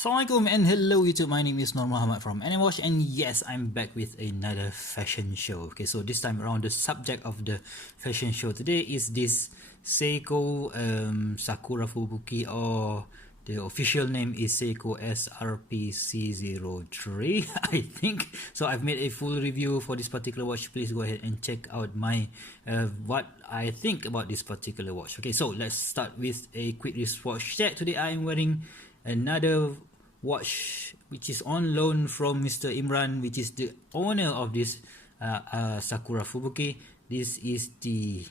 Assalamualaikum and hello YouTube, my name is Nur Muhammad from Animewatch, and yes, I'm back with another fashion show. Okay, so this time around the subject of the fashion show today is this Seiko Sakura Fubuki, or the official name is Seiko SRPC03 I think. So I've made a full review for this particular watch. Please go ahead and check out my what I think about this particular watch. Okay, so let's start with a quick wristwatch check. Today I am wearing another watch which is on loan from Mr. Imran, which is the owner of this Sakura Fubuki. This is the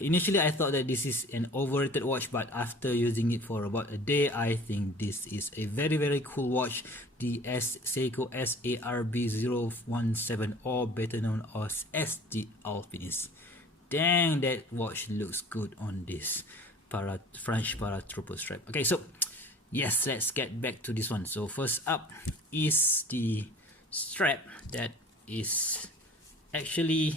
initially I thought that this is an overrated watch, but after using it for about a day, I think this is a very cool watch. The Seiko SARB017, or better known as the Alpinist. Dang, that watch looks good on this French paratrooper strap. Okay, so yes, let's get back to this one. So first up is the strap that is actually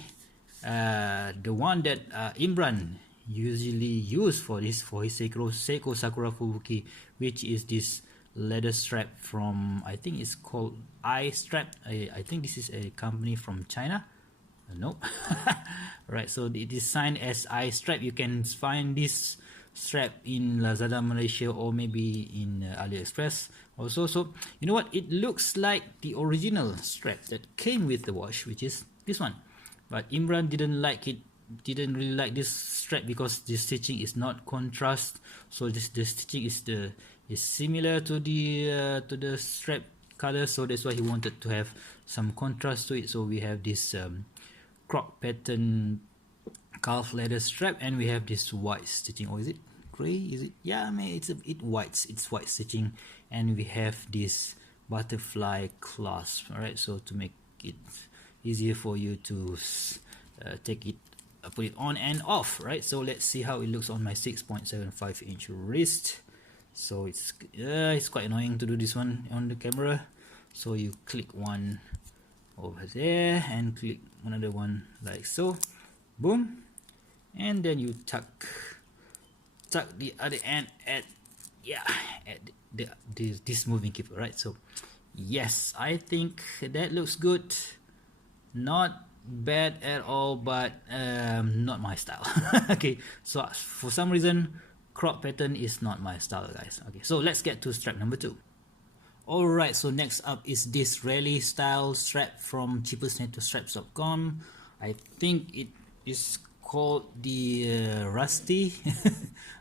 the one that Imran usually use for his Seiko Sakura Fubuki, which is this leather strap from, I think it's called I-Strap. I think this is a company from China. No. Right, so it is signed as I-Strap. You can find this strap in Lazada Malaysia, or maybe in AliExpress also. So you know what, it looks like the original strap that came with the watch, which is this one. But Imran didn't really like this strap because the stitching is not contrast. So the stitching is similar to the strap color, so that's why he wanted to have some contrast to it. So we have this croc pattern calf leather strap, and we have this white stitching, or is it gray? Is it? Yeah, I mean, it's white stitching, and we have this butterfly clasp. All right, so to make it easier for you to take it, put it on and off. Right, so let's see how it looks on my 6.75 inch wrist. So it's quite annoying to do this one on the camera. So you click one over there and click another one like so, boom, and then you tuck the other end at this moving keeper, right? So yes, I think that looks good, not bad at all, but not my style. Okay, so for some reason crop pattern is not my style, guys. Okay, so let's get to strap number 2. Alright, so next up is this rally style strap from cheapestnettostraps.com. I think it is called the Rusty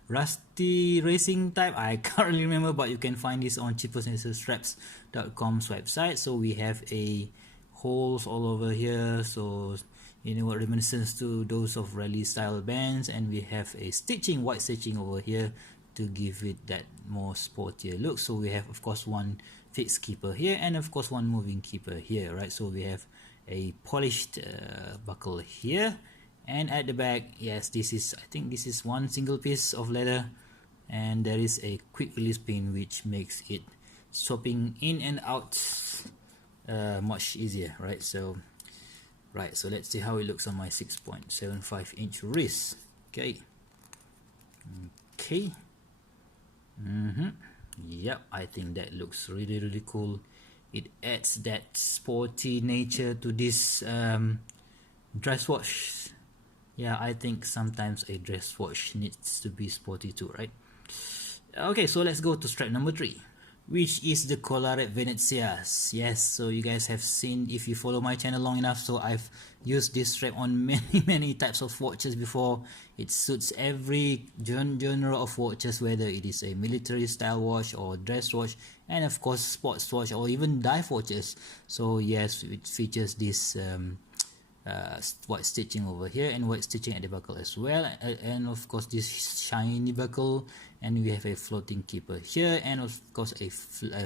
Rusty racing type. I can't really remember, but you can find this on cheapestnettostraps.com's website. So we have a holes all over here, so you know what, reminiscence to those of rally style bands, and we have a white stitching over here to give it that more sportier look. So we have, of course, one fixed keeper here, and of course one moving keeper here, right? So we have a polished buckle here, and at the back, yes, I think this is one single piece of leather, and there is a quick release pin which makes it swapping in and out much easier, right? So let's see how it looks on my 6.75 inch wrist. Okay. Yep, I think that looks really cool. It adds that sporty nature to this dress watch. Yeah, I think sometimes a dress watch needs to be sporty too, right? Okay, so let's go to strap number 3, which is the Collarette Venezia. Yes, so you guys have seen, if you follow my channel long enough, so I've used this strap on many types of watches before. It suits every genre of watches, whether it is a military style watch or dress watch, and of course sports watch, or even dive watches. So yes, it features this white stitching over here, and white stitching at the buckle as well, and of course this shiny buckle, and we have a floating keeper here, and of course a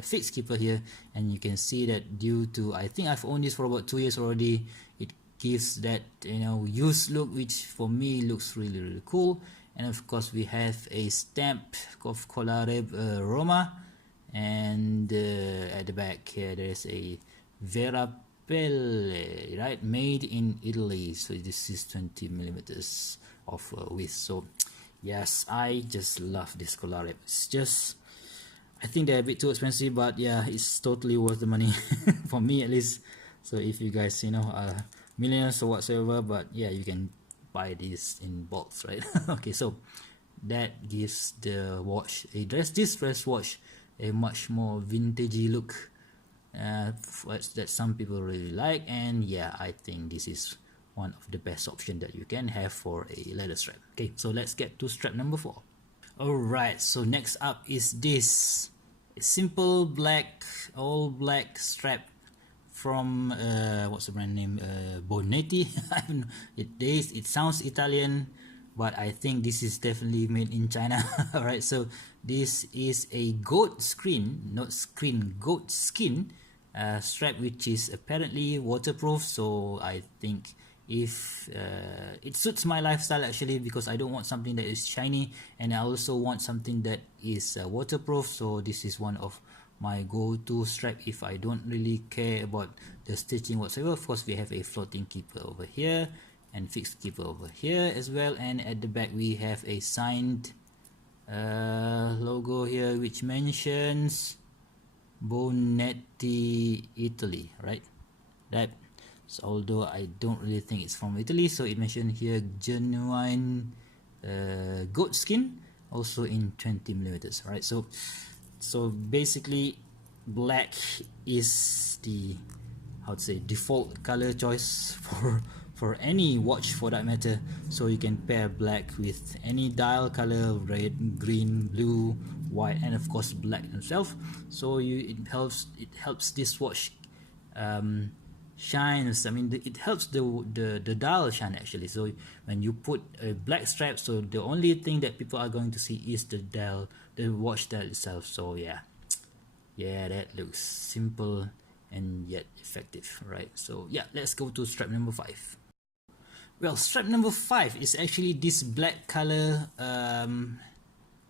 fixed keeper here. And you can see that due to, I think I've owned this for about 2 years already, it gives that, you know, used look, which for me looks really cool. And of course we have a stamp of Collarette Roma, and at the back here there is a Vera, right, made in Italy. So this is 20 millimeters of width. So yes, I just love this Collarette. It's just I think they're a bit too expensive, but yeah, it's totally worth the money for me at least. So if you guys, you know, are millionaires or whatsoever, but yeah, you can buy this in bulks, right? Okay, so that gives the watch this dress watch a much more vintagey look that some people really like, and yeah, I think this is one of the best option that you can have for a leather strap. Okay, so let's get to strap number 4. Alright, so next up is this simple black, all black strap from what's the brand name, Bonetti. It sounds Italian, but I think this is definitely made in China. Alright, so this is a goat skin strap, which is apparently waterproof. So I think if it suits my lifestyle actually, because I don't want something that is shiny, and I also want something that is waterproof. So this is one of my go-to strap if I don't really care about the stitching whatsoever. Of course, we have a floating keeper over here and fixed keeper over here as well, and at the back we have a signed logo here which mentions Bonetti Italy, right? That, so although I don't really think it's from Italy, so it mentioned here genuine goat skin, also in 20 millimeters. Right, so basically black is the, how to say, default color choice for any watch for that matter. So you can pair black with any dial color, red, green, blue, white, and of course black itself. So it helps this watch shines. I mean, it helps the dial shine actually. So when you put a black strap, so the only thing that people are going to see is the dial, the watch dial itself. So yeah, that looks simple and yet effective, right? So yeah, let's go to strap number 5. Well, strap number 5 is actually this black color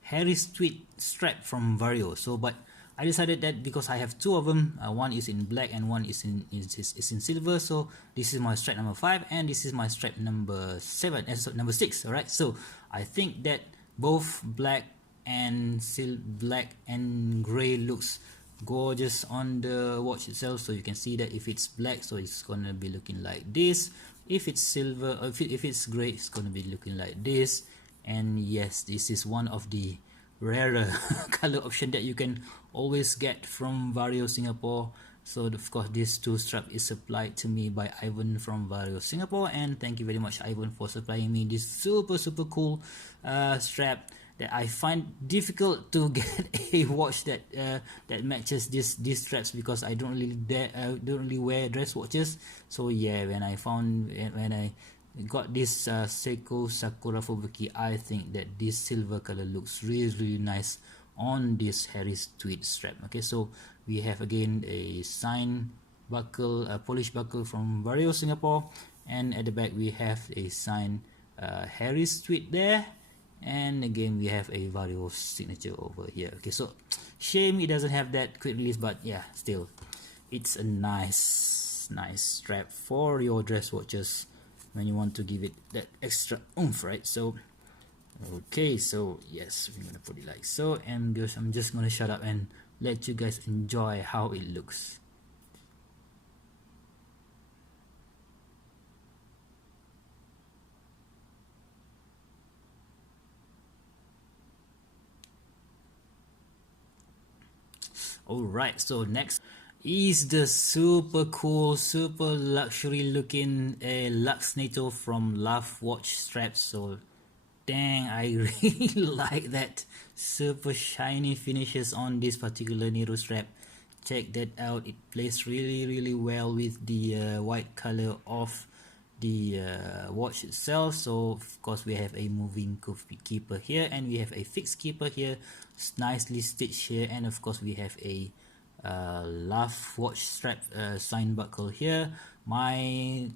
Harris tweed strap from Vario. So but I decided that because I have two of them, one is in black and one is in silver. So this is my strap number 5, and this is my strap number 7, number 6. All right. So I think that both black and gray looks gorgeous on the watch itself. So you can see that if it's black, so it's gonna be looking like this. If it's silver, or if it's gray, it's gonna be looking like this. And yes, this is one of the rarer color option that you can always get from Vario Singapore. So of course this two strap is supplied to me by Ivan from Vario Singapore, and thank you very much Ivan for supplying me this super cool strap that I find difficult to get a watch that that matches these straps, because I don't really wear dress watches. So yeah, when I got this Seiko Sakura Fubuki, I think that this silver color looks really nice on this Harris tweed strap. Okay, so we have again a sign buckle, a polish buckle from Vario Singapore, and at the back we have a sign Harris tweed there, and again we have a Vario signature over here. Okay, so shame it doesn't have that quick release, but yeah, still it's a nice strap for your dress watches when you want to give it that extra oomph, right? So okay, so yes, we're gonna put it like so, and I'm just gonna shut up and let you guys enjoy how it looks. Alright, so next is the super cool, super luxury looking Lux NATO from Luffwatchstrap. So dang, I really like that super shiny finishes on this particular NATO strap. Check that out, it plays really well with the white color of the watch itself. So of course we have a moving keeper here, and we have a fixed keeper here, it's nicely stitched here, and of course we have a Luffwatchstrap sign buckle here. My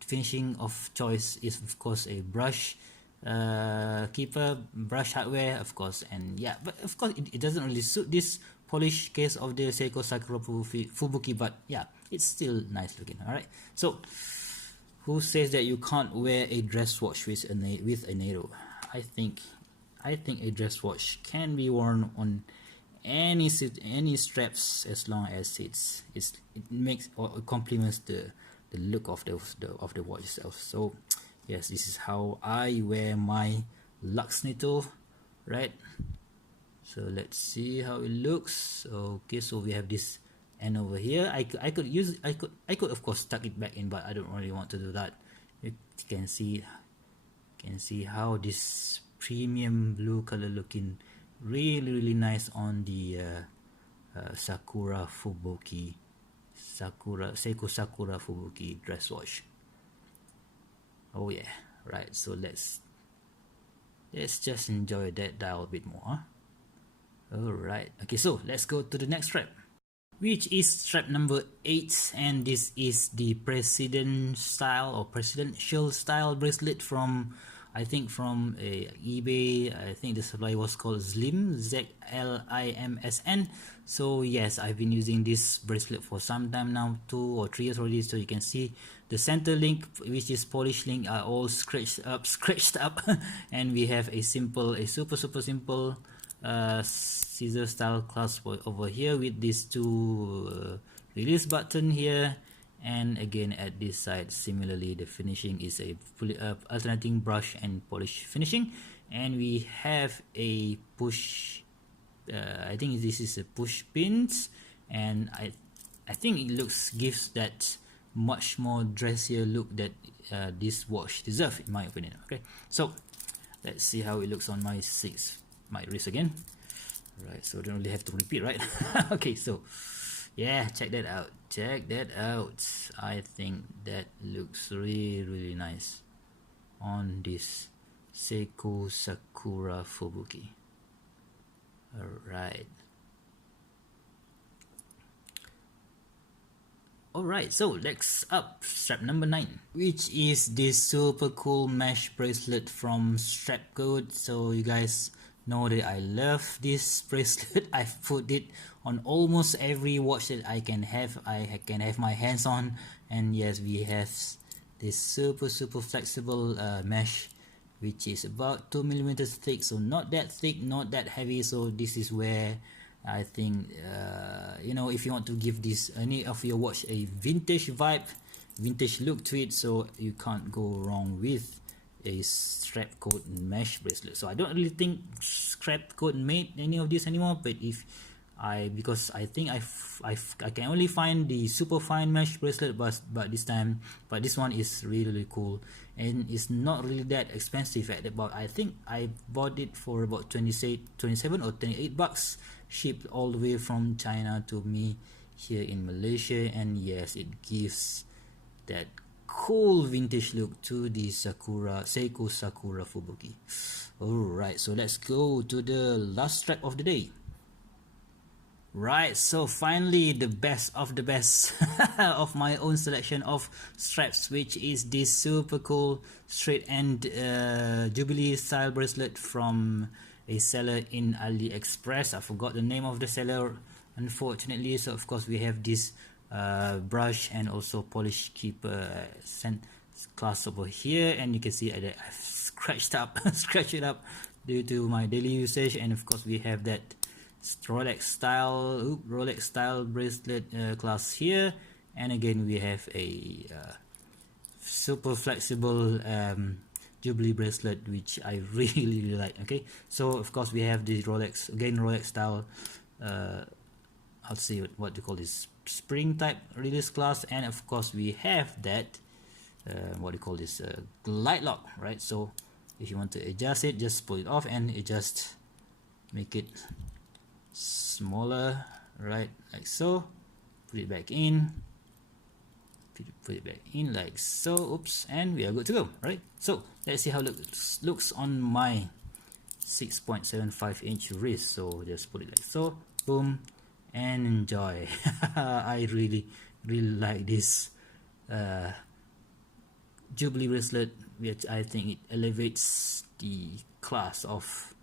finishing of choice is of course a brush keeper, brush hardware of course, and yeah, but of course it doesn't really suit this polish case of the Seiko Sakura Fubuki, but yeah, it's still nice looking. Alright, so who says that you can't wear a dress watch with a NATO? I think a dress watch can be worn on any straps as long as it makes or complements the look of the watch itself. So yes, this is how I wear my Luxnito, right? So let's see how it looks. Okay, so we have this end over here. I could of course tuck it back in, but I don't really want to do that. You can see how this premium blue color looking really nice on the Sakura Fubuki, Seiko Sakura Fubuki dress watch. Oh yeah, right. So let's just enjoy that dial a bit more, huh? Alright, okay, so let's go to the next strap, which is strap number 8, and this is the presidential style bracelet from, I think, from eBay. I think the supplier was called Zlim, ZLIMSN. So yes, I've been using this bracelet for some time now, 2 or 3 years already. So you can see the center link, which is polished link, are all scratched up and we have a super simple scissor style clasp over here with these 2 release button here, and again at this side similarly the finishing is a fully alternating brush and polish finishing, and we have a push, I think this is a push pins, and I think it gives that much more dressier look that this watch deserves, in my opinion. Okay, so let's see how it looks on my wrist again. Right, so don't really have to repeat, right? Okay, so yeah, check that out. I think that looks really nice on this Seiko Sakura Fubuki. Alright, so next up, strap number 9, which is this super cool mesh bracelet from Strapcode. So you guys know that I love this bracelet. I've put it on almost every watch that I can have my hands on, and yes, we have this super flexible mesh, which is about 2mm thick, so not that thick, not that heavy. So this is where I think you know, if you want to give any of your watch a vintage vibe, vintage look to it, so you can't go wrong with a Strapcode mesh bracelet. So I don't really think Strapcode made any of this anymore, but because I think I can only find the super fine mesh bracelet, but this one is really cool, and it's not really that expensive at about, I think I bought it for about 27 or 28 bucks, shipped all the way from China to me here in Malaysia. And yes, it gives that cool vintage look to the Seiko Sakura Fubuki. Alright, so let's go to the last strap of the day. Right, so finally the best of the best of my own selection of straps, which is this super cool straight end Dubli style bracelet from a seller in AliExpress. I forgot the name of the seller, unfortunately. So of course we have this brush and also polish keeper clasp over here, and you can see that I've scratched it up due to my daily usage. And of course we have that Rolex style bracelet clasp here, and again we have a super flexible Dubli bracelet, which I really like. Okay, so of course we have the Rolex style I'll see what you call this spring type release clasp, and of course we have that what do you call this glide lock, right? So if you want to adjust it, just pull it off and adjust, make it smaller, right, like so, put it back in, like so, oops, and we are good to go. Right, so let's see how it looks on my 6.75 inch wrist. So just put it like so, boom, and enjoy. I really like this Dubli bracelet, which I think it elevates the class of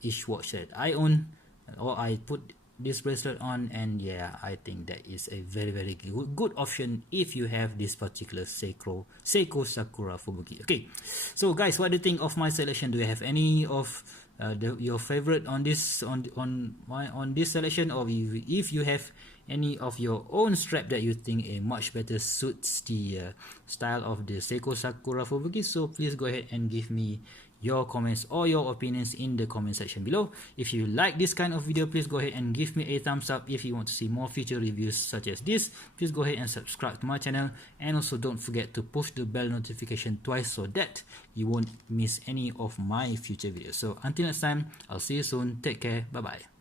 each watch that I own, or I put this bracelet on. And yeah, I think that is a very good option if you have this particular Seiko Sakura Fubuki. Okay, so guys, what do you think of my selection? Do you have any of your favorite on this this selection, or if you have any of your own strap that you think a much better suits the style of the Seiko Sakura Fubuki. So please go ahead and give me your comments or your opinions in the comment section below. If you like this kind of video, please go ahead and give me a thumbs up. If you want to see more future reviews such as this, please go ahead and subscribe to my channel, and also don't forget to push the bell notification twice so that you won't miss any of my future videos. So until next time, I'll see you soon. Take care. Bye bye.